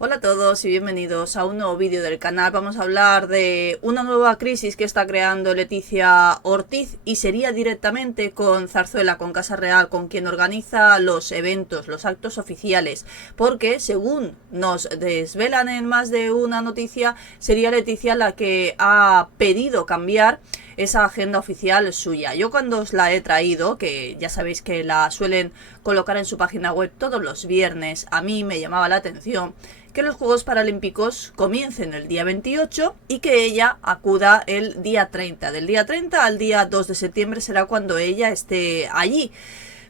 Hola a todos y bienvenidos a un nuevo vídeo del canal. Vamos a hablar de una nueva crisis que está creando Leticia Ortiz y sería directamente con Zarzuela, con Casa Real, con quien organiza los eventos, los actos oficiales, porque según nos desvelan en más de una noticia, sería Leticia la que ha pedido cambiar esa agenda oficial suya. Yo cuando os la he traído, que ya sabéis que la suelen colocar en su página web todos los viernes, a mí me llamaba la atención que los Juegos Paralímpicos comiencen el día 28 y que ella acuda el día 30. Del día 30 al día 2 de septiembre será cuando ella esté allí.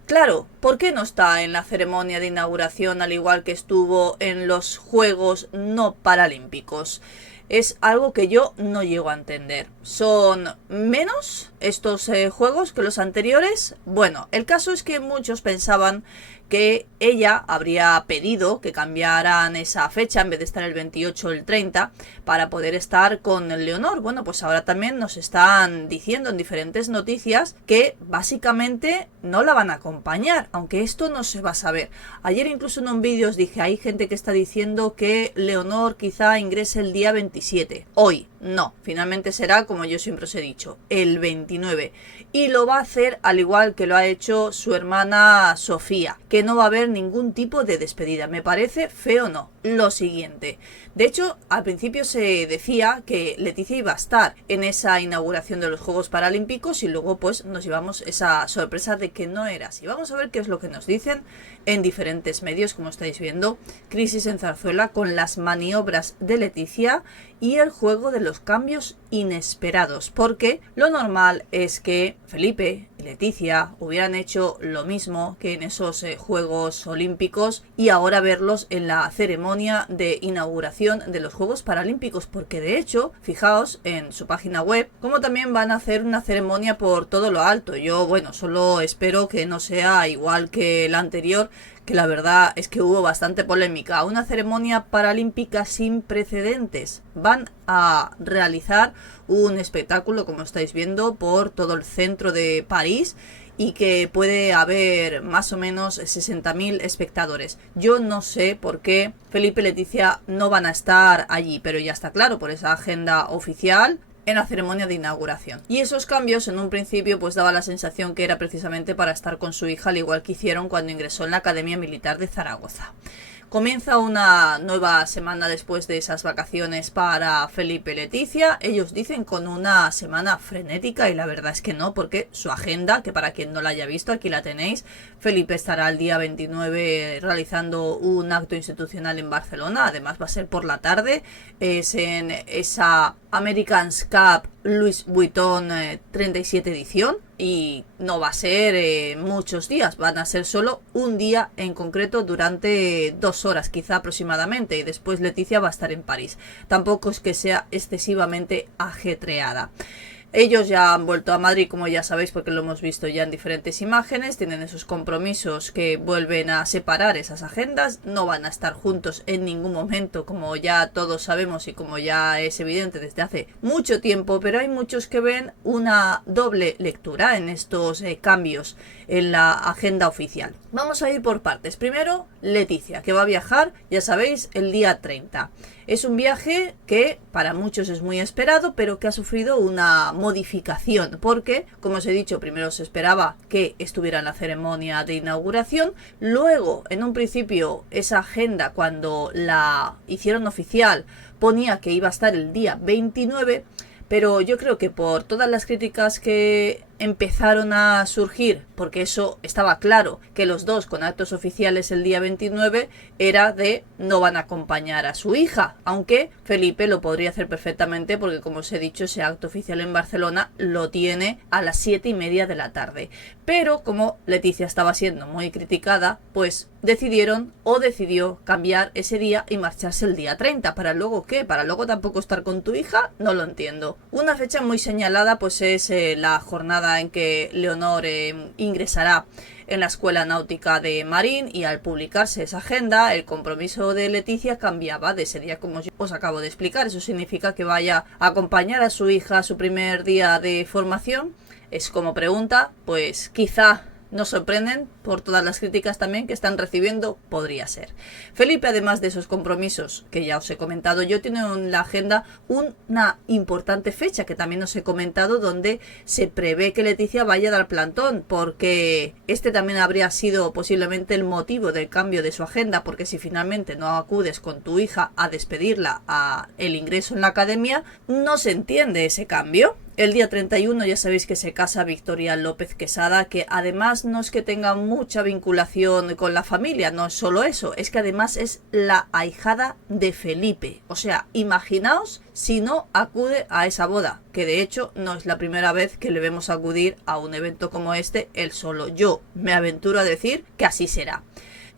Claro, ¿por qué no está en la ceremonia de inauguración al igual que estuvo en los Juegos no Paralímpicos? Es algo que yo no llego a entender. ¿Son menos estos juegos que los anteriores? Bueno, el caso es que muchos pensaban que ella habría pedido que cambiaran esa fecha en vez de estar el 28 o el 30 para poder estar con Leonor. Bueno, pues ahora también nos están diciendo en diferentes noticias que básicamente no la van a acompañar, aunque esto no se va a saber. Ayer incluso en un vídeo os dije, hay gente que está diciendo que Leonor quizá ingrese el día 27. Hoy no, finalmente será, como yo siempre os he dicho, el 29. Y lo va a hacer al igual que lo ha hecho su hermana Sofía, que no va a haber ningún tipo de despedida. Me parece feo, no. Lo siguiente. De hecho, al principio se decía que Leticia iba a estar en esa inauguración de los Juegos Paralímpicos y luego pues nos llevamos esa sorpresa de que no era así. Vamos a ver qué es lo que nos dicen en diferentes medios, como estáis viendo. Crisis en Zarzuela con las maniobras de Leticia y el juego de los cambios inesperados, porque lo normal es que Felipe y Leticia hubieran hecho lo mismo que en esos Juegos Olímpicos y ahora verlos en la ceremonia de inauguración de los Juegos Paralímpicos, porque de hecho, fijaos en su página web, como también van a hacer una ceremonia por todo lo alto. Yo, bueno, solo espero que no sea igual que la anterior, que la verdad es que hubo bastante polémica. Una ceremonia paralímpica sin precedentes. Van a realizar un espectáculo, como estáis viendo, por todo el centro de París y que puede haber más o menos 60.000 espectadores. Yo no sé por qué Felipe y Leticia no van a estar allí, pero ya está claro por esa agenda oficial en la ceremonia de inauguración. Y esos cambios en un principio pues daba la sensación que era precisamente para estar con su hija, al igual que hicieron cuando ingresó en la Academia Militar de Zaragoza. Comienza una nueva semana después de esas vacaciones para Felipe y Leticia. Ellos dicen con una semana frenética y la verdad es que no, porque su agenda, que para quien no la haya visto, aquí la tenéis. Felipe estará el día 29 realizando un acto institucional en Barcelona, además va a ser por la tarde, es en esa America's Cup Louis Vuitton 37 edición y no va a ser muchos días, van a ser solo un día en concreto durante 2 horas quizá aproximadamente y después Leticia va a estar en París. Tampoco es que sea excesivamente ajetreada. Ellos ya han vuelto a Madrid, como ya sabéis, porque lo hemos visto ya en diferentes imágenes. Tienen esos compromisos que vuelven a separar esas agendas. No van a estar juntos en ningún momento, como ya todos sabemos y como ya es evidente desde hace mucho tiempo. Pero hay muchos que ven una doble lectura en estos cambios en la agenda oficial. Vamos a ir por partes. Primero, Leticia, que va a viajar, ya sabéis, el día 30. Es un viaje que para muchos es muy esperado, pero que ha sufrido una modificación, porque, como os he dicho, primero se esperaba que estuviera en la ceremonia de inauguración, luego, en un principio, esa agenda, cuando la hicieron oficial, ponía que iba a estar el día 29, pero yo creo que por todas las críticas que empezaron a surgir, porque eso estaba claro, que los dos con actos oficiales el día 29 era de no van a acompañar a su hija, aunque Felipe lo podría hacer perfectamente porque, como os he dicho, ese acto oficial en Barcelona lo tiene a las 7:30 de la tarde. Pero como Leticia estaba siendo muy criticada, pues decidió cambiar ese día y marcharse el día 30. ¿Para luego qué? ¿Para luego tampoco estar con tu hija? No lo entiendo. Una fecha muy señalada pues es la jornada en que Leonor ingresará en la Escuela Náutica de Marín, y al publicarse esa agenda el compromiso de Leticia cambiaba de ese día, como os acabo de explicar. Eso significa que vaya a acompañar a su hija a su primer día de formación. Es como pregunta, pues quizá nos sorprenden por todas las críticas también que están recibiendo, podría ser. Felipe, además de esos compromisos que ya os he comentado yo, tiene en la agenda una importante fecha que también os he comentado, donde se prevé que Leticia vaya a dar plantón, porque este también habría sido posiblemente el motivo del cambio de su agenda, porque si finalmente no acudes con tu hija a despedirla a el ingreso en la academia, no se entiende ese cambio. El día 31 ya sabéis que se casa Victoria López Quesada, que además no es que tenga mucha vinculación con la familia, no es solo eso, es que además es la ahijada de Felipe. O sea, imaginaos si no acude a esa boda, que de hecho no es la primera vez que le vemos acudir a un evento como este él solo. Yo me aventuro a decir que así será.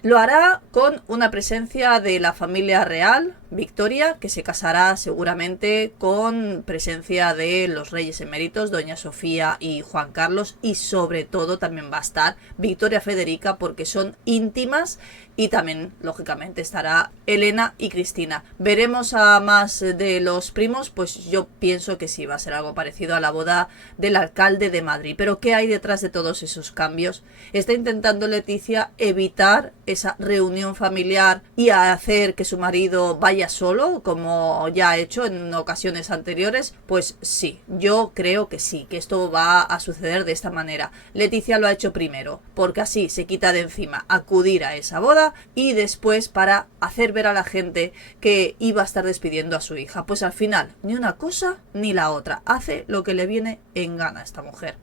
Lo hará con una presencia de la familia real, Victoria, que se casará seguramente con presencia de los reyes eméritos, doña Sofía y Juan Carlos, y sobre todo también va a estar Victoria Federica, porque son íntimas, y también lógicamente estará Elena y Cristina. ¿Veremos a más de los primos? Pues yo pienso que sí, va a ser algo parecido a la boda del alcalde de Madrid. Pero ¿qué hay detrás de todos esos cambios? Está intentando Leticia evitar esa reunión familiar y hacer que su marido vaya solo, como ya ha hecho en ocasiones anteriores. Pues sí, yo creo que sí, que esto va a suceder de esta manera. Leticia lo ha hecho primero, porque así se quita de encima acudir a esa boda, y después para hacer ver a la gente que iba a estar despidiendo a su hija. Pues al final, ni una cosa ni la otra. Hace lo que le viene en gana a esta mujer.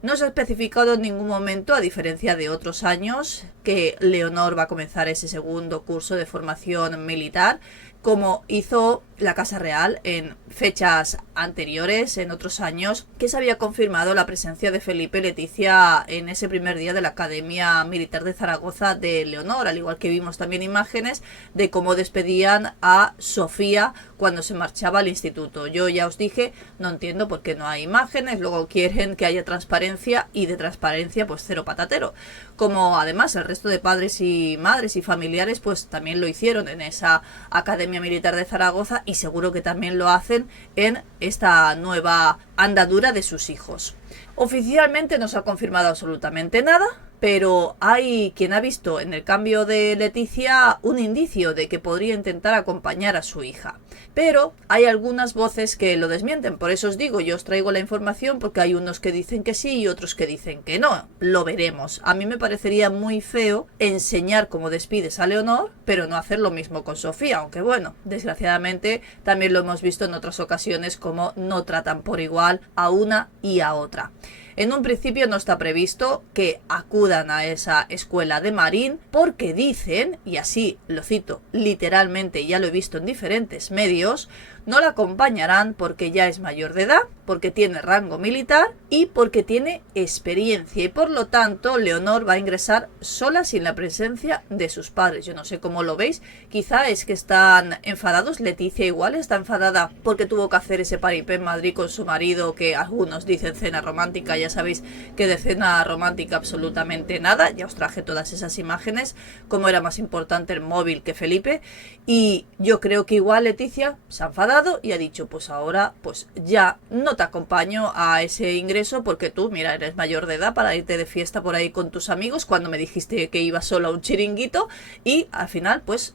No se ha especificado en ningún momento, a diferencia de otros años, que Leonor va a comenzar ese segundo curso de formación militar, como hizo la Casa Real en fechas anteriores, en otros años, que se había confirmado la presencia de Felipe y Leticia en ese primer día de la Academia Militar de Zaragoza de Leonor, al igual que vimos también imágenes de cómo despedían a Sofía cuando se marchaba al instituto. Yo ya os dije, no entiendo por qué no hay imágenes, luego quieren que haya transparencia, y de transparencia pues cero patatero. Como además el resto de padres y madres y familiares pues también lo hicieron en esa Academia Militar de Zaragoza, y seguro que también lo hacen en esta nueva andadura de sus hijos. Oficialmente no se ha confirmado absolutamente nada, pero hay quien ha visto en el cambio de Leticia un indicio de que podría intentar acompañar a su hija. Pero hay algunas voces que lo desmienten, por eso os digo, yo os traigo la información porque hay unos que dicen que sí y otros que dicen que no. Lo veremos. A mí me parecería muy feo enseñar cómo despides a Leonor, pero no hacer lo mismo con Sofía, aunque bueno, desgraciadamente también lo hemos visto en otras ocasiones como no tratan por igual a una y a otra. En un principio no está previsto que acudan a esa escuela de Marín porque dicen, y así lo cito literalmente, ya lo he visto en diferentes medios, no la acompañarán porque ya es mayor de edad, porque tiene rango militar y porque tiene experiencia, y por lo tanto Leonor va a ingresar sola sin la presencia de sus padres. Yo no sé cómo lo veis, quizá es que están enfadados. Leticia igual está enfadada porque tuvo que hacer ese paripé en Madrid con su marido, que algunos dicen cena romántica. Ya sabéis que de cena romántica absolutamente nada, ya os traje todas esas imágenes, como era más importante el móvil que Felipe, y yo creo que igual Leticia se ha enfadado y ha dicho, pues ahora pues ya no te acompaño a ese ingreso porque tú, mira, eres mayor de edad para irte de fiesta por ahí con tus amigos cuando me dijiste que ibas solo a un chiringuito, y al final pues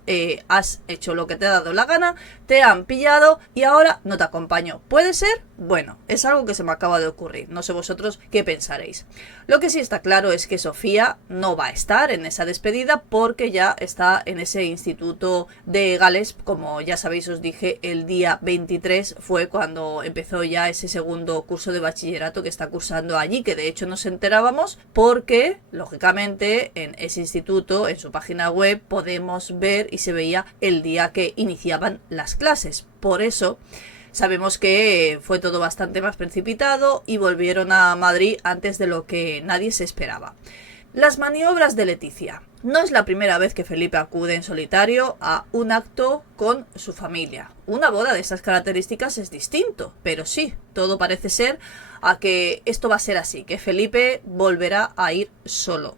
has hecho lo que te ha dado la gana, te han pillado y ahora no te acompaño. ¿Puede ser? Bueno, es algo que se me acaba de ocurrir, no sé vosotros qué pensaréis. Lo que sí está claro es que Sofía no va a estar en esa despedida porque ya está en ese instituto de Gales. Como ya sabéis, os dije, el día 23 fue cuando empezó ya ese segundo curso de bachillerato que está cursando allí, que de hecho nos enterábamos porque, lógicamente, en ese instituto, en su página web, podemos ver y se veía el día que iniciaban las clases. Por eso sabemos que fue todo bastante más precipitado y volvieron a Madrid antes de lo que nadie se esperaba. Las maniobras de Leticia. No es la primera vez que Felipe acude en solitario a un acto con su familia. Una boda de estas características es distinto, pero sí, todo parece ser a que esto va a ser así, que Felipe volverá a ir solo.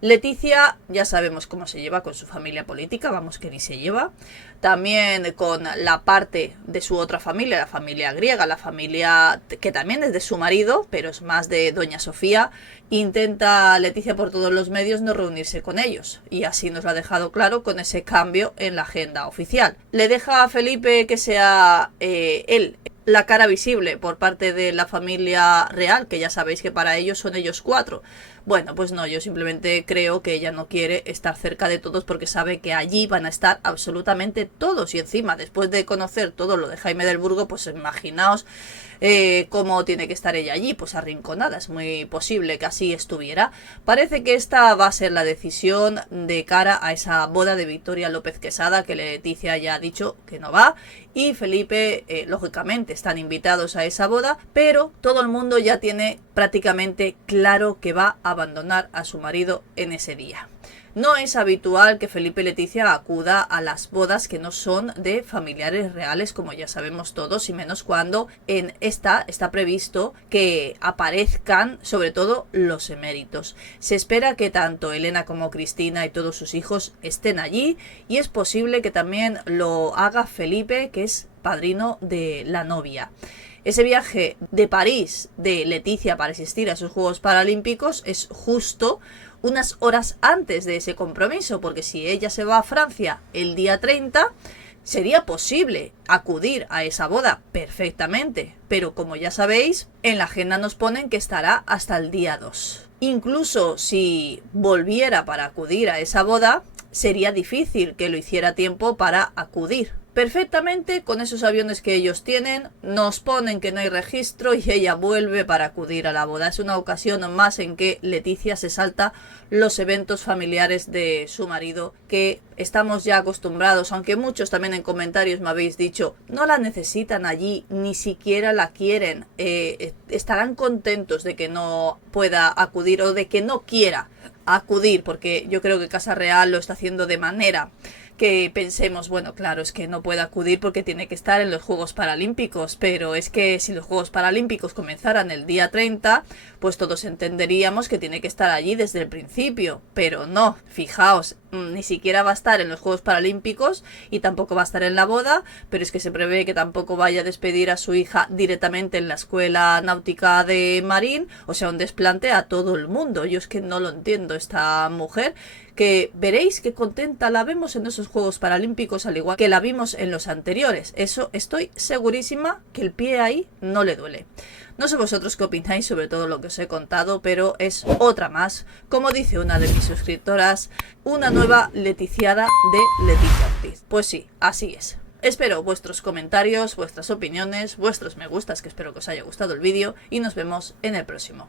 Leticia ya sabemos cómo se lleva con su familia política, vamos que ni se lleva. También con la parte de su otra familia, la familia griega, la familia que también es de su marido, pero es más de doña Sofía. Intenta Leticia por todos los medios no reunirse con ellos, y así nos lo ha dejado claro con ese cambio en la agenda oficial. Le deja a Felipe que sea él la cara visible por parte de la familia real, que ya sabéis que para ellos son ellos 4. Bueno, pues no, yo simplemente creo que ella no quiere estar cerca de todos porque sabe que allí van a estar absolutamente todos, y encima, después de conocer todo lo de Jaime del Burgo, pues imaginaos cómo tiene que estar ella allí, pues arrinconada. Es muy posible que así estuviera. Parece que esta va a ser la decisión de cara a esa boda de Victoria López Quesada, que Leticia ya ha dicho que no va, y Felipe lógicamente están invitados a esa boda, pero todo el mundo ya tiene prácticamente claro que va a abandonar a su marido en ese día. No es habitual que Felipe y Leticia acuda a las bodas que no son de familiares reales, como ya sabemos todos, y menos cuando en esta está previsto que aparezcan sobre todo los eméritos. Se espera que tanto Elena como Cristina y todos sus hijos estén allí, y es posible que también lo haga Felipe, que es padrino de la novia. Ese viaje de París de Leticia para asistir a esos Juegos Paralímpicos es justo unas horas antes de ese compromiso, porque si ella se va a Francia el día 30, sería posible acudir a esa boda perfectamente, pero como ya sabéis, en la agenda nos ponen que estará hasta el día 2. Incluso si volviera para acudir a esa boda, sería difícil que lo hiciera a tiempo para acudir. Perfectamente, con esos aviones que ellos tienen, nos ponen que no hay registro y ella vuelve para acudir a la boda. Es una ocasión más en que Leticia se salta los eventos familiares de su marido, que estamos ya acostumbrados, aunque muchos también en comentarios me habéis dicho, no la necesitan allí, ni siquiera la quieren, estarán contentos de que no pueda acudir o de que no quiera acudir, porque yo creo que Casa Real lo está haciendo de manera que pensemos, bueno, claro, es que no puede acudir porque tiene que estar en los Juegos Paralímpicos, pero es que si los Juegos Paralímpicos comenzaran el día 30, pues todos entenderíamos que tiene que estar allí desde el principio, pero no, fijaos, ni siquiera va a estar en los Juegos Paralímpicos y tampoco va a estar en la boda, pero es que se prevé que tampoco vaya a despedir a su hija directamente en la Escuela Náutica de Marín, o sea, un desplante a todo el mundo. Yo es que no lo entiendo, esta mujer, que veréis qué contenta la vemos en esos Juegos Paralímpicos, al igual que la vimos en los anteriores. Eso estoy segurísima que el pie ahí no le duele. No sé vosotros qué opináis sobre todo lo que os he contado, pero es otra más, como dice una de mis suscriptoras, una nueva leticiada de Leticia Ortiz. Pues sí, así es. Espero vuestros comentarios, vuestras opiniones, vuestros me gustas, que espero que os haya gustado el vídeo, y nos vemos en el próximo.